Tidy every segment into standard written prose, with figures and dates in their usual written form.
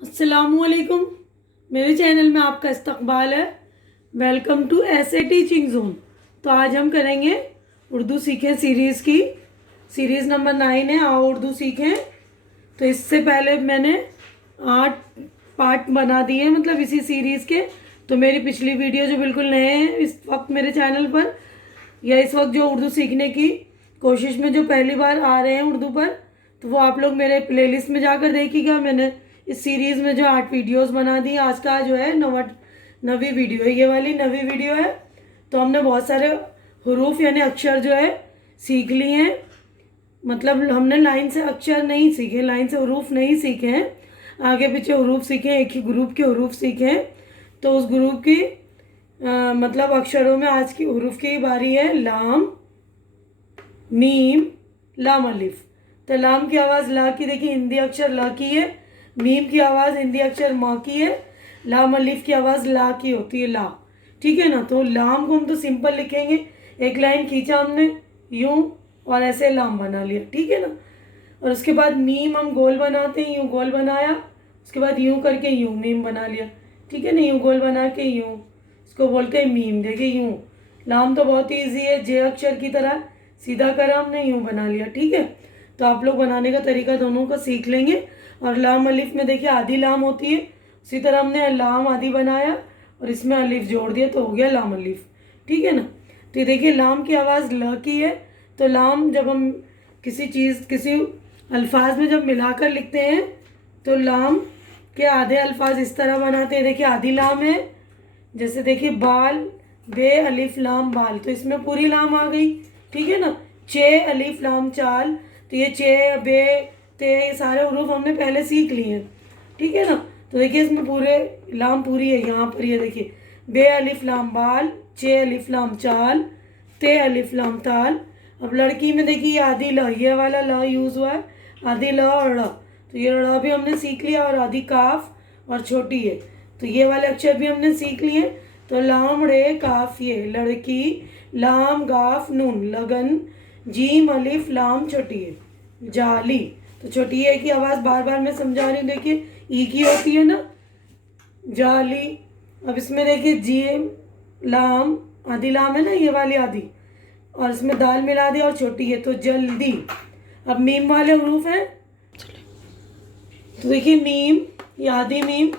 अस्सलामुअलैकुम। मेरे चैनल में आपका इस्तकबाल है। वेलकम टू ऐसे टीचिंग जोन। तो आज हम करेंगे उर्दू सीखें सीरीज़ की। सीरीज़ नंबर 9 है, आओ उर्दू सीखें। तो इससे पहले मैंने 8 पार्ट बना दिए, मतलब इसी सीरीज़ के। तो मेरी पिछली वीडियो जो बिल्कुल नए हैं इस वक्त मेरे चैनल पर, या इस वक्त जो उर्दू सीखने की कोशिश में जो पहली बार आ रहे हैं उर्दू पर, तो वो आप लोग मेरे प्लेलिस्ट में जाकर देखिएगा। मैंने इस सीरीज़ में जो 8 वीडियोस बना दी, आज का जो है नवी वीडियो है, ये वाली नवी वीडियो है। तो हमने बहुत सारे हरूफ यानी अक्षर जो है सीख लिए हैं। मतलब हमने लाइन से अक्षर नहीं सीखे, लाइन से हरूफ नहीं सीखे हैं, आगे पीछे हरूफ सीखे हैं, एक ही ग्रुप के हरूफ सीखे हैं। तो उस ग्रुप की मतलब अक्षरों में आज की हरूफ की बारी है लाम, मीम, लाम, अलिफ। तो लाम की आवाज़ ला की, देखिए हिंदी अक्षर ला की है। मीम की आवाज़ हिंदी अक्षर माँ की है। लाम अलिफ की आवाज़ ला की होती है, ला। ठीक है ना। तो लाम को हम तो सिंपल लिखेंगे, एक लाइन खींचा हमने यूं और ऐसे लाम बना लिया, ठीक है ना। और उसके बाद मीम हम गोल बनाते हैं, यूं गोल बनाया, उसके बाद यूं करके यूं मीम बना लिया, ठीक है ना। यूं गोल बना के यूं, इसको बोलते हैं मीम। देखिए यूं। लाम तो बहुत ही ईजी है, जे अक्षर की तरह सीधा करा हमने, यूं बना लिया, ठीक है। तो आप लोग बनाने का तरीका दोनों का सीख लेंगे। और लाम अलिफ में देखिए आधी लाम होती है, उसी तरह हमने लाम आधी बनाया और इसमें अलिफ जोड़ दिया तो हो गया लाम अलिफ, ठीक है ना। तो ये देखिए लाम की आवाज़ ल की है। तो लाम जब हम किसी चीज़ किसी अल्फाज में जब मिलाकर लिखते हैं तो लाम के आधे अल्फाज इस तरह बनाते हैं। देखिए आधी लाम है, जैसे देखिए बाल, बे अलिफ लाम बाल, तो इसमें पूरी लाम आ गई, ठीक है ना। चे अलिफ लाम चाल, तो ये चे बे ते ये सारे हरूफ हमने पहले सीख लिए हैं, ठीक है ना। तो देखिए इसमें पूरे लाम पूरी है यहाँ पर, ये देखिए बे अलिफ लाम बाल, चे अलिफ लाम चाल, ते अलिफ लाम ताल। अब लड़की में देखिए ये आधी ल, ये वाला ल यूज़ हुआ है, आधी ल और ड़। तो ये ड़ भी हमने सीख लिया, और आधी काफ और छोटी है, तो ये वाले अक्षर भी हमने सीख लिए। तो लाम रे काफ ये लड़की, लाम गाफ नून लगन, जीम अलिफ लाम छोटी है जाली। तो छोटी है की आवाज़ बार बार मैं समझा रही हूँ, देखिए ई की होती है ना, जाली। अब इसमें देखिए जीम लाम, आधी लाम है ना ये वाली आधी, और इसमें दाल मिला दिया और छोटी है तो जल्दी। अब मीम वाले हरूफ हैं, तो देखिए मीम, ये आधी मीम।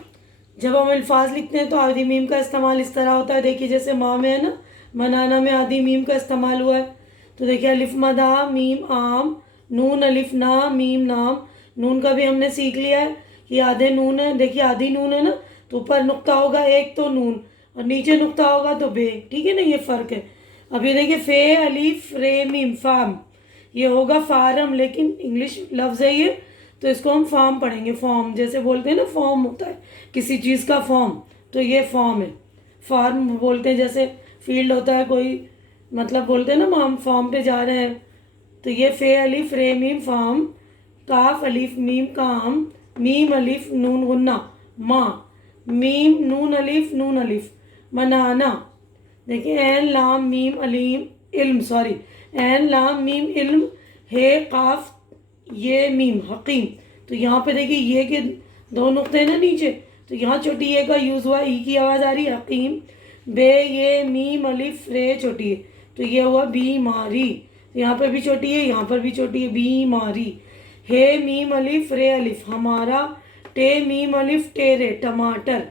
जब हम अल्फाज लिखते हैं तो आधी मीम का इस्तेमाल इस तरह होता है, देखिए जैसे माँ में है ना, मनाना में आधी मीम का इस्तेमाल हुआ है। तो देखिए अलिफ मदा मीम आम, नून अलिफ ना मीम नाम। नून का भी हमने सीख लिया है, ये आधे नून है, देखिए आधी नून है ना, तो ऊपर नुक्ता होगा एक तो नून, और नीचे नुक्ता होगा तो बे, ठीक है ना, ये फ़र्क है। अब ये देखिए फे अलिफ रे मीम फाम, ये होगा फारम, लेकिन इंग्लिश लफ्ज़ है ये, तो इसको हम फॉर्म पढ़ेंगे। फॉर्म जैसे बोलते हैं ना, फॉर्म होता है किसी चीज़ का फॉर्म, तो ये फॉर्म है। फार्म बोलते हैं, जैसे फील्ड होता है कोई, मतलब बोलते हैं ना हम फॉर्म पे जा रहे हैं। तो ये फे अलिफ रे मीम फार्म, काफ अलिफ मीम काम, मीम अलिफ नून गुन्ना माँ, मीम नून अलिफ मनाना। देखिए एन लाम मीम अलीम इल्म, सॉरी, एन लाम मीम इल्म, हे काफ ये मीम हकीम। तो यहाँ पे देखिए ये के दो नुक्ते हैं ना नीचे, तो यहाँ छोटी ये का यूज़ हुआ, ई की आवाज़ आ रही है हकीम। बे ये मीम अलिफ रे छोटी है, तो ये हुआ बीमारी, तो यहाँ पे भी छोटी है, यहाँ पर भी छोटी है, बीमारी। हे मीम अलिफ रे अलिफ हमारा, टे मीम अलिफ टेरे टमाटर।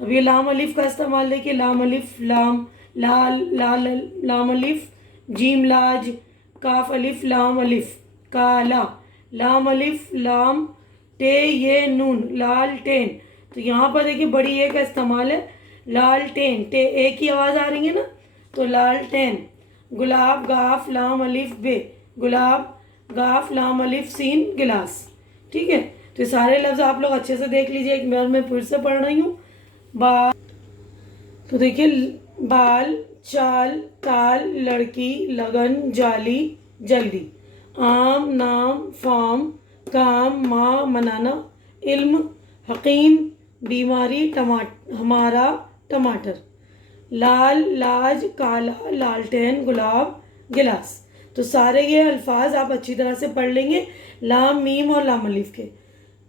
अब ये लाम अलिफ का इस्तेमाल देखिए, लाम अलिफ लाम लाल लाल, लाम अलिफ जीम लाज, काफ अलिफ लाम अलिफ काला, लाम अलिफ लाम टे ये नून लाल टेन। तो यहाँ पर देखिए बड़ी ए का इस्तेमाल है, लाल टेन, टे ए की आवाज़ आ रही है ना, तो लाल टेन। गुलाब गाफ लाम अलिफ बे, गुलाब गाफ लाम अलिफ सीन गिलास, ठीक है। तो सारे लफ्ज़ आप लोग अच्छे से देख लीजिए, एक बार मैं फिर से पढ़ रही हूँ। बाल, तो देखिए बाल, चाल, ताल, लड़की, लगन, जाली, जल्दी। आम, नाम, फार्म, काम, माँ, मनाना, इल्म, हकीम, बीमारी, हमारा, टमाटर। लाल, लाज, काला, लालटेन, गुलाब, गिलास। तो सारे ये अल्फाज आप अच्छी तरह से पढ़ लेंगे, लाम मीम और लाम अलिफ के।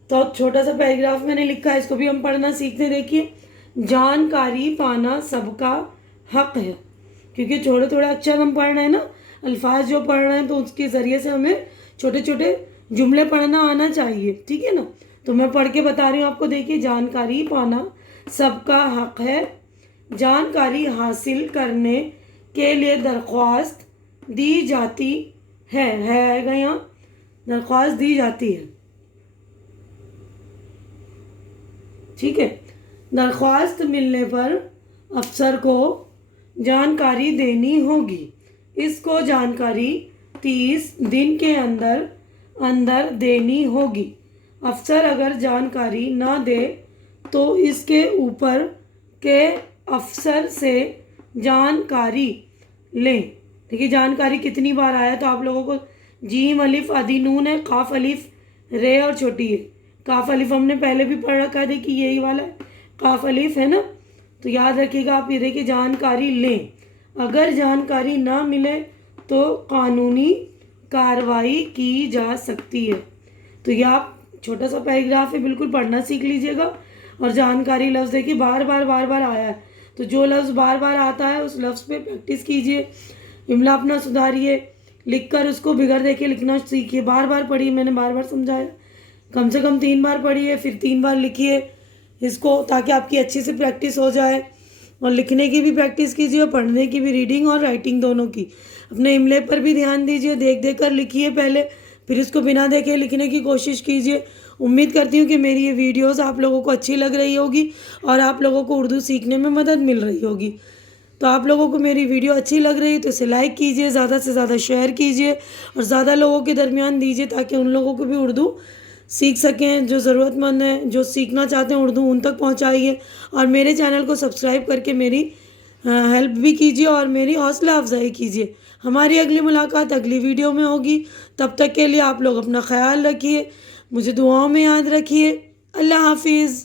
तो छोटा सा पैराग्राफ मैंने लिखा है, इसको भी हम पढ़ना सीखते हैं। देखिए, जानकारी पाना सबका हक है। क्योंकि थोड़े थोड़े अक्षर हम पढ़ रहे हैं ना, अल्फाज जो पढ़ रहे हैं, तो उसके ज़रिए से हमें छोटे छोटे जुमले पढ़ना आना चाहिए, ठीक है ना। तो मैं पढ़ के बता रही हूँ आपको। देखिए, जानकारी पाना सबका हक है। जानकारी हासिल करने के लिए दरख्वास्त दी जाती है आएगा यहाँ, दरख्वास्त दी जाती है, ठीक है। दरख्वास्त मिलने पर अफसर को जानकारी देनी होगी। इसको जानकारी 30 दिन के अंदर देनी होगी। अफसर अगर जानकारी ना दे तो इसके ऊपर के अफसर से जानकारी लें। देखिए, जानकारी कितनी बार आया तो आप लोगों को जीम अलिफ आदि नून है, काफ अलिफ रे और छोटी है। काफ अलिफ हमने पहले भी पढ़ रखा है, देखिए यही वाला है, काफ अलिफ है ना। तो याद रखिएगा आप, ये देखिए जानकारी लें। अगर जानकारी ना मिले तो कानूनी कार्रवाई की जा सकती है। तो ये आप छोटा सा पैराग्राफ है, बिल्कुल पढ़ना सीख लीजिएगा। और जानकारी लफ्ज़ देखिए बार बार आया है, तो जो लफ्ज़ बार बार आता है उस लफ्ज़ पे प्रैक्टिस कीजिए, इमला अपना सुधारिए, लिखकर उसको बिगड़ देखिए लिखना सीखिए। बार बार पढ़िए, मैंने बार बार समझाया, कम से कम 3 बार पढ़िए, फिर 3 बार लिखिए इसको, ताकि आपकी अच्छी से प्रैक्टिस हो जाए। और लिखने की भी प्रैक्टिस कीजिए और पढ़ने की भी, रीडिंग और राइटिंग दोनों की। अपने इमले पर भी ध्यान दीजिए, देख कर लिखिए पहले, फिर इसको बिना देखे लिखने की कोशिश कीजिए। उम्मीद करती हूँ कि मेरी ये वीडियोस आप लोगों को अच्छी लग रही होगी और आप लोगों को उर्दू सीखने में मदद मिल रही होगी। तो आप लोगों को मेरी वीडियो अच्छी लग रही है तो इसे लाइक कीजिए, ज़्यादा से ज़्यादा शेयर कीजिए और ज़्यादा लोगों के दरमियान दीजिए, ताकि उन लोगों को भी उर्दू सीख सकें जो ज़रूरतमंद हैं, जो सीखना चाहते हैं उर्दू, उन तक पहुंचाइए। और मेरे चैनल को सब्सक्राइब करके मेरी हेल्प भी कीजिए और मेरी हौसला अफजाई कीजिए। हमारी अगली मुलाकात अगली वीडियो में होगी। तब तक के लिए आप लोग अपना ख्याल रखिए, मुझे दुआओं में याद रखिए। अल्लाह हाफिज़।